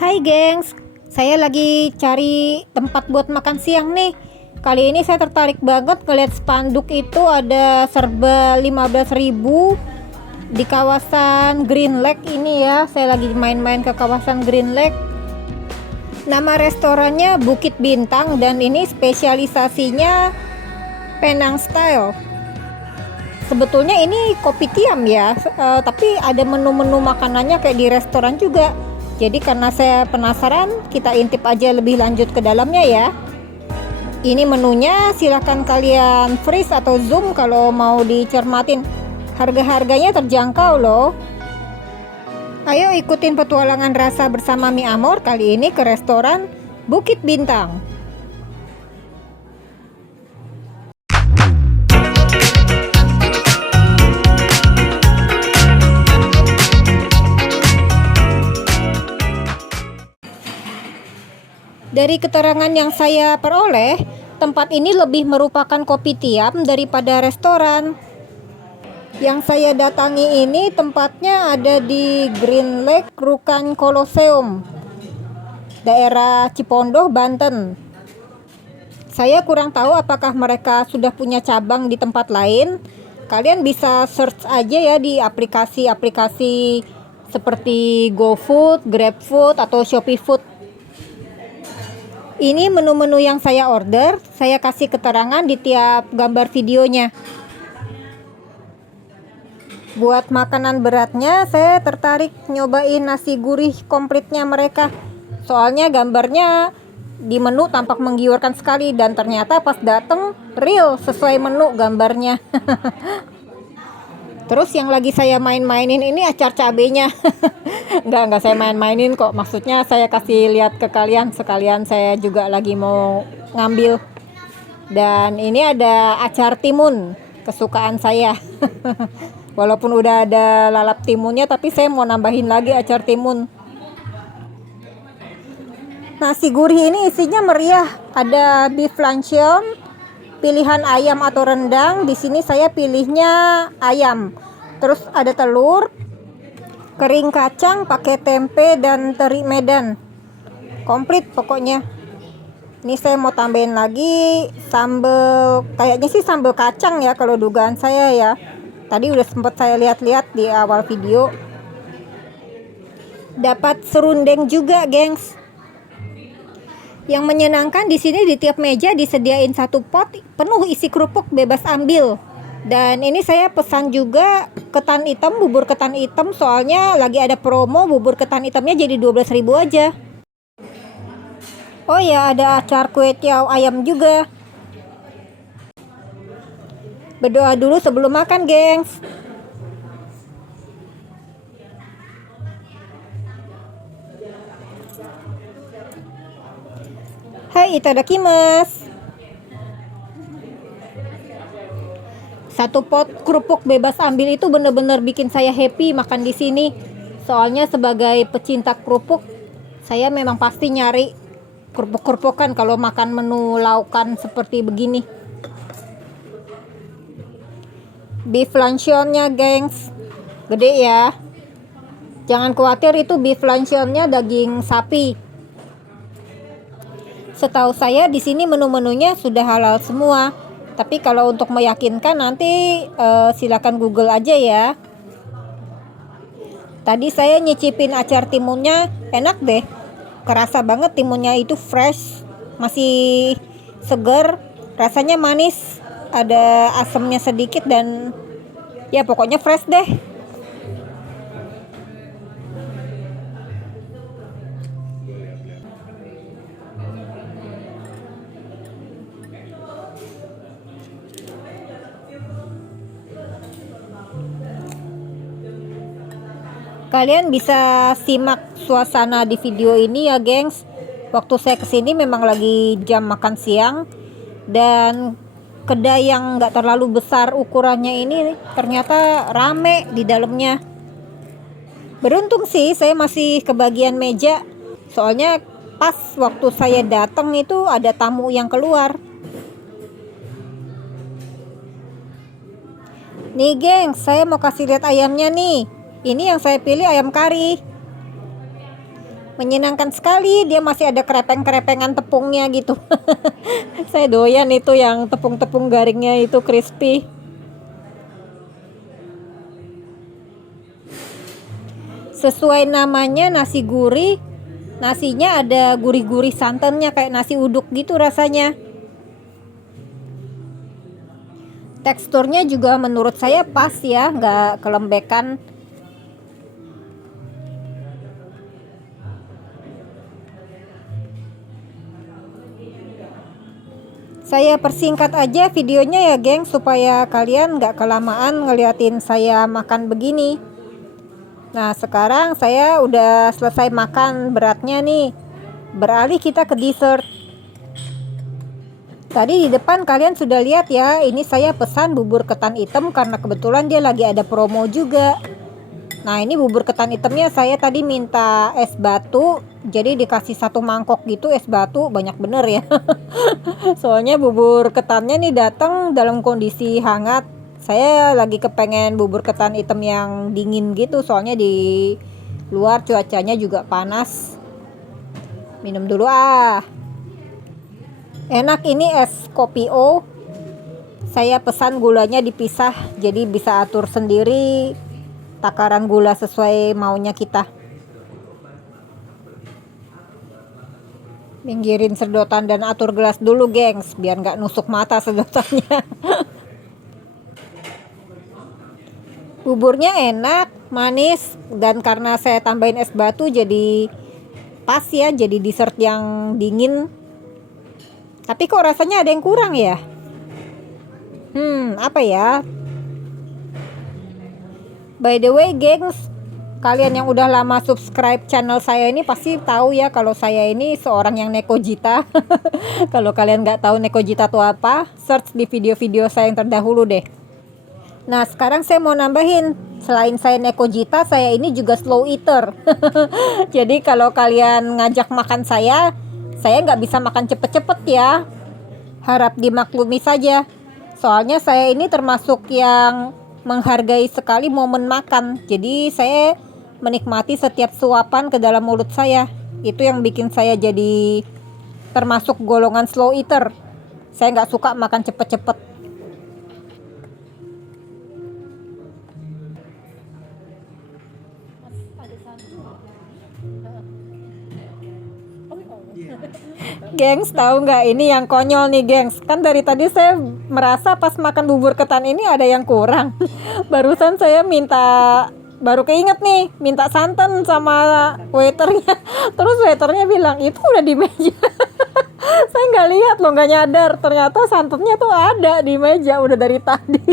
Hai gengs, saya lagi cari tempat buat makan siang nih. Kali ini saya tertarik banget ngeliat spanduk itu ada serba 15.000 di kawasan Green Lake ini ya. Saya lagi main-main ke kawasan Green Lake. Nama restorannya Bukit Bintang dan ini spesialisasinya Penang Style. Sebetulnya ini kopi tiam ya, tapi ada menu-menu makanannya kayak di restoran juga. Jadi karena saya penasaran, kita intip aja lebih lanjut ke dalamnya ya. Ini menunya, silahkan kalian freeze atau zoom kalau mau dicermatin. Harga-harganya terjangkau loh. Ayo ikutin petualangan rasa bersama Mi Amor kali ini ke restoran Bukit Bintang. Dari keterangan yang saya peroleh, tempat ini lebih merupakan kopi tiam daripada restoran. Yang saya datangi ini tempatnya ada di Green Lake Rukan Coliseum, daerah Cipondoh, Banten. Saya kurang tahu apakah mereka sudah punya cabang di tempat lain. Kalian bisa search aja ya di aplikasi-aplikasi seperti GoFood, GrabFood, atau ShopeeFood. Ini menu-menu yang saya order, saya kasih keterangan di tiap gambar videonya. Buat makanan beratnya, saya tertarik nyobain nasi gurih komplitnya mereka. Soalnya gambarnya di menu tampak menggiurkan sekali dan ternyata pas dateng real sesuai menu gambarnya. Terus yang lagi saya main-mainin ini acar cabenya. Enggak saya main-mainin kok. Maksudnya saya kasih lihat ke kalian, sekalian saya juga lagi mau ngambil. Dan ini ada acar timun, kesukaan saya. Walaupun udah ada lalap timunnya, tapi saya mau nambahin lagi acar timun. Nasi gurih ini isinya meriah. Ada beef luncheon, pilihan ayam atau rendang. Di sini saya pilihnya ayam. Terus ada telur, kering kacang, pakai tempe dan teri Medan. Komplit pokoknya. Ini saya mau tambahin lagi sambal, kayaknya sih sambal kacang ya kalau dugaan saya ya. Tadi udah sempat saya lihat-lihat di awal video. Dapat serundeng juga, gengs. Yang menyenangkan di sini di tiap meja disediain satu pot penuh isi kerupuk bebas ambil. Dan ini saya pesan juga ketan hitam, bubur ketan hitam, soalnya lagi ada promo bubur ketan hitamnya jadi 12.000 aja. Oh ya, ada acar kue tiaw ayam juga. Berdoa dulu sebelum makan, gengs. Hai, itadakimasu. Satu pot kerupuk bebas ambil itu bener-bener bikin saya happy makan di sini. Soalnya sebagai pecinta kerupuk, saya memang pasti nyari kerupuk-kerupukan kalau makan menu laukan seperti begini. Beef luncheonnya, gengs, gede ya. Jangan khawatir, itu beef luncheonnya daging sapi. Setahu saya di sini menu-menunya sudah halal semua. Tapi kalau untuk meyakinkan nanti silakan Google aja ya. Tadi saya nyicipin acar timunnya, enak deh. Kerasa banget timunnya itu fresh, masih seger, rasanya manis, ada asamnya sedikit dan ya pokoknya fresh deh. Kalian bisa simak suasana di video ini ya, gengs. Waktu saya kesini memang lagi jam makan siang dan kedai yang nggak terlalu besar ukurannya ini ternyata rame di dalamnya. Beruntung sih saya masih kebagian meja, soalnya pas waktu saya datang itu ada tamu yang keluar. Nih gengs, saya mau kasih lihat ayamnya nih. Ini yang saya pilih ayam kari. Menyenangkan sekali, dia masih ada kerepeng-kerepengan tepungnya gitu. Saya doyan itu yang tepung-tepung garingnya itu crispy. Sesuai namanya nasi gurih, nasinya ada gurih-gurih santannya kayak nasi uduk gitu rasanya. Teksturnya juga menurut saya pas ya, nggak kelembekan. Saya persingkat aja videonya ya geng, supaya kalian nggak kelamaan ngeliatin saya makan begini. Nah sekarang saya udah selesai makan beratnya nih, beralih kita ke dessert. Tadi di depan kalian sudah lihat ya, ini saya pesan bubur ketan hitam karena kebetulan dia lagi ada promo juga. Nah ini bubur ketan hitamnya saya tadi minta es batu, jadi dikasih 1 mangkok gitu es batu, banyak bener ya. Soalnya bubur ketannya nih datang dalam kondisi hangat. Saya lagi kepengen bubur ketan hitam yang dingin gitu, soalnya di luar cuacanya juga panas. Minum dulu ah. Enak ini es kopi O. Saya pesan gulanya dipisah, jadi bisa atur sendiri takaran gula sesuai maunya kita. Pinggirin sedotan dan atur gelas dulu gengs, biar nggak nusuk mata sedotannya. Buburnya enak, manis, dan karena saya tambahin es batu jadi pas ya, jadi dessert yang dingin. Tapi kok rasanya ada yang kurang ya? Apa ya? By the way gengs, kalian yang udah lama subscribe channel saya ini pasti tahu ya kalau saya ini seorang yang nekojita. Kalau kalian nggak tahu nekojita itu apa, search di video-video saya yang terdahulu deh. Nah sekarang saya mau nambahin, selain saya nekojita, saya ini juga slow eater. Jadi kalau kalian ngajak makan saya nggak bisa makan cepet-cepet ya, harap dimaklumi saja. Soalnya saya ini termasuk yang menghargai sekali momen makan, jadi saya menikmati setiap suapan ke dalam mulut saya. Itu yang bikin saya jadi termasuk golongan slow eater. Saya nggak suka makan cepet-cepet. Gengs, tahu nggak ini yang konyol nih gengs? Kan dari tadi saya merasa pas makan bubur ketan ini ada yang kurang. Barusan saya baru keinget nih, minta santan sama waiternya. Terus waiternya bilang, itu udah di meja. Saya nggak lihat loh, nggak nyadar. Ternyata santannya tuh ada di meja, udah dari tadi.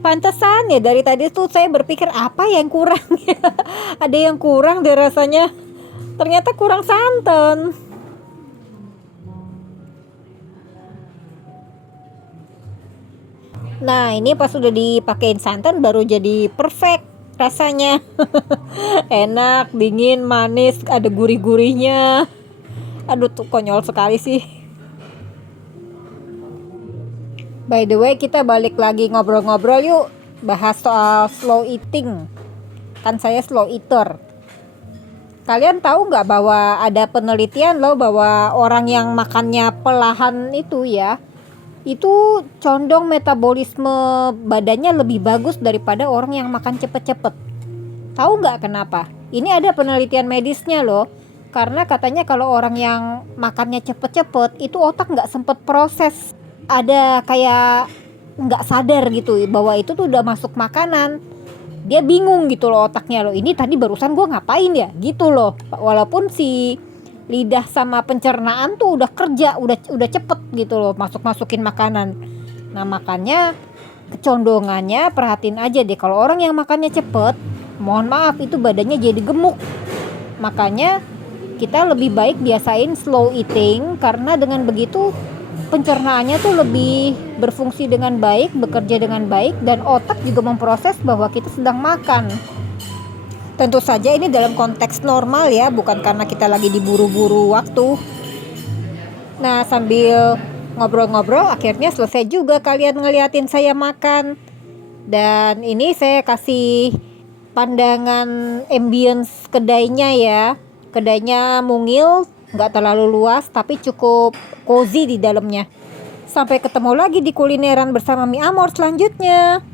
Pantesan ya dari tadi tuh saya berpikir apa yang kurang ya. Ada yang kurang deh rasanya. Ternyata kurang santan. Nah ini pas udah dipakein santan baru jadi perfect rasanya. Enak, dingin, manis, ada gurih-gurihnya. Aduh tuh konyol sekali sih. By the way, kita balik lagi ngobrol-ngobrol yuk, bahas soal slow eating. Kan saya slow eater. Kalian tahu nggak bahwa ada penelitian loh bahwa orang yang makannya perlahan itu ya, itu condong metabolisme badannya lebih bagus daripada orang yang makan cepet-cepet. Tahu nggak kenapa? Ini ada penelitian medisnya loh. Karena katanya kalau orang yang makannya cepet-cepet itu otak nggak sempet proses. Ada kayak nggak sadar gitu bahwa itu tuh udah masuk makanan. Dia bingung gitu loh otaknya loh, ini tadi barusan gue ngapain ya gitu loh. Walaupun si lidah sama pencernaan tuh udah kerja, udah cepet gitu loh masukin makanan. Nah makanya kecondongannya, perhatiin aja deh kalau orang yang makannya cepet, mohon maaf itu badannya jadi gemuk. Makanya kita lebih baik biasain slow eating, karena dengan begitu pencernaannya tuh lebih berfungsi dengan baik, bekerja dengan baik, dan otak juga memproses bahwa kita sedang makan. Tentu saja ini dalam konteks normal ya, bukan karena kita lagi diburu-buru waktu. Nah sambil ngobrol-ngobrol akhirnya selesai juga kalian ngeliatin saya makan. Dan ini saya kasih pandangan ambience kedainya ya. Kedainya mungil, nggak terlalu luas tapi cukup cozy di dalamnya. Sampai ketemu lagi di kulineran bersama Mi Amor selanjutnya.